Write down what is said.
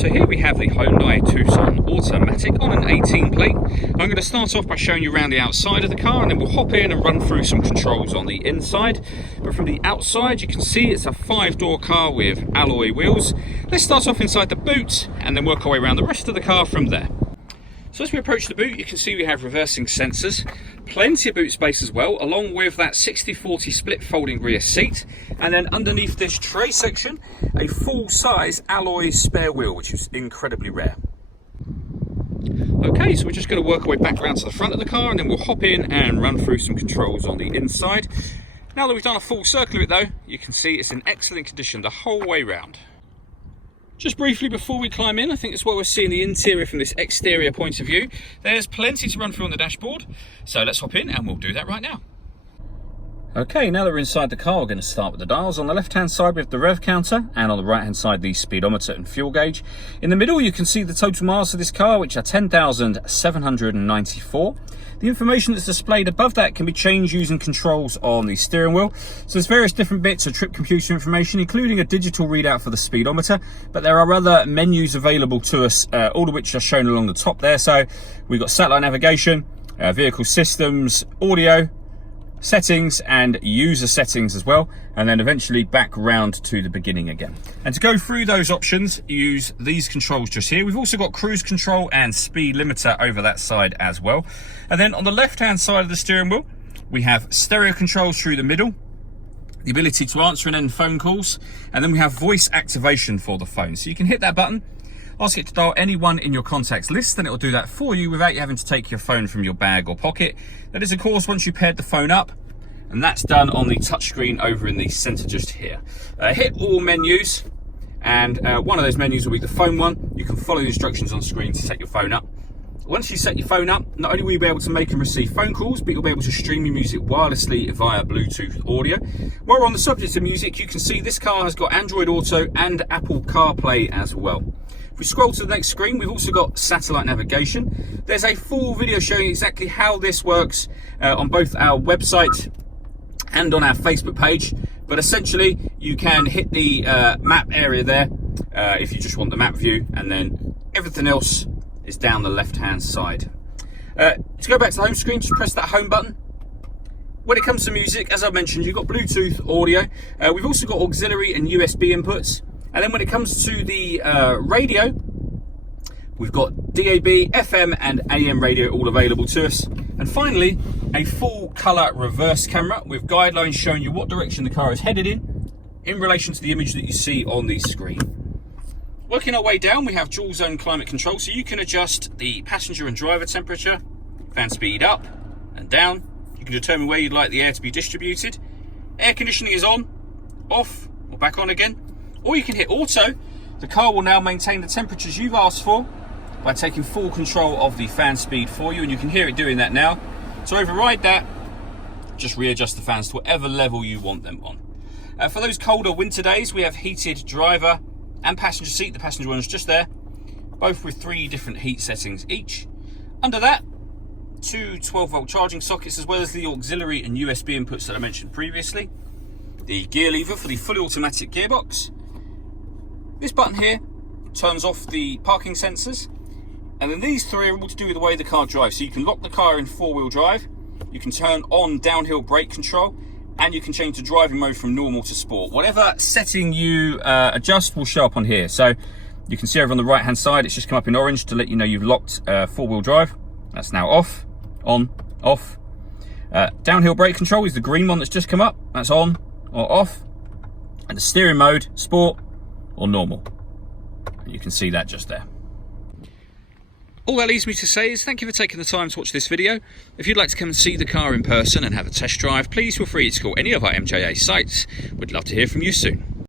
So here we have the Hyundai Tucson automatic on an 18 plate. I'm going to start off by showing you around the outside of the car, and then we'll hop in and run through some controls on the inside. But from the outside you can see it's a 5-door car with alloy wheels. Let's start off inside the boot and then work our way around the rest of the car from there. So as we approach the boot, you can see we have reversing sensors, plenty of boot space as well, along with that 60/40 split folding rear seat, and then underneath this tray section, a full-size alloy spare wheel, which is incredibly rare. Okay, so we're just going to work our way back around to the front of the car, and then we'll hop in and run through some controls on the inside. Now that we've done a full circle of it though, you can see it's in excellent condition the whole way round. Just briefly before we climb in, I think it's what we're seeing the interior from this exterior point of view. There's plenty to run through on the dashboard, so let's hop in and we'll do that right now. Okay, now that we're inside the car, we're going to start with the dials. On the left-hand side we have the rev counter, and on the right-hand side the speedometer and fuel gauge. In the middle you can see the total miles of this car, which are 10,794. The information that's displayed above that can be changed using controls on the steering wheel. So there's various different bits of trip computer information, including a digital readout for the speedometer, but there are other menus available to us, all of which are shown along the top there. So we've got satellite navigation, vehicle systems, audio, settings and user settings as well, and then eventually back round to the beginning again. And to go through those options, use these controls just here. We've also got cruise control and speed limiter over that side as well. And then on the left hand side of the steering wheel we have stereo controls through the middle, the ability to answer and end phone calls, and then we have voice activation for the phone. So you can hit that button, ask it to dial anyone in your contacts list, and it will do that for you without you having to take your phone from your bag or pocket. That is of course once you paired the phone up, and that's done on the touchscreen over in the center just here. Hit all menus, and one of those menus will be the phone one. You can follow the instructions on screen to set your phone up. Once you set your phone up, not only will you be able to make and receive phone calls, but you'll be able to stream your music wirelessly via Bluetooth audio. While we're on the subject of music, you can see this car has got Android Auto and Apple CarPlay as well. If we scroll to the next screen, we've also got satellite navigation. There's a full video showing exactly how this works on both our website and on our Facebook page, but essentially you can hit the map area there if you just want the map view, and then everything else is down the left hand side. To go back to the home screen, just press that home button. When it comes to music, as I mentioned, you've got Bluetooth audio. We've also got auxiliary and USB inputs. And then when it comes to the radio, we've got DAB, FM and AM radio all available to us. And finally, a full colour reverse camera with guidelines showing you what direction the car is headed in relation to the image that you see on the screen. Working our way down, we have dual zone climate control, so you can adjust the passenger and driver temperature, fan speed up and down. You can determine where you'd like the air to be distributed. Air conditioning is on, off or back on again. Or you can hit auto. The car will now maintain the temperatures you've asked for by taking full control of the fan speed for you, and you can hear it doing that now. To override that, just readjust the fans to whatever level you want them on. For those colder winter days, we have heated driver and passenger seat. The passenger one's just there, both with 3 different heat settings each. Under that, 2 12-volt charging sockets, as well as the auxiliary and USB inputs that I mentioned previously. The gear lever for the fully automatic gearbox. This button here turns off the parking sensors, and then these 3 are all to do with the way the car drives. So you can lock the car in 4-wheel drive, you can turn on downhill brake control, and you can change the driving mode from normal to sport. Whatever setting you adjust will show up on here. So you can see over on the right hand side, it's just come up in orange to let you know you've locked 4-wheel drive. That's now off, on, off. Downhill brake control is the green one that's just come up. That's on or off. And the steering mode, sport or normal. And you can see that just there. All that leaves me to say is thank you for taking the time to watch this video. If you'd like to come and see the car in person and have a test drive, please feel free to call any of our MJA sites. We'd love to hear from you soon.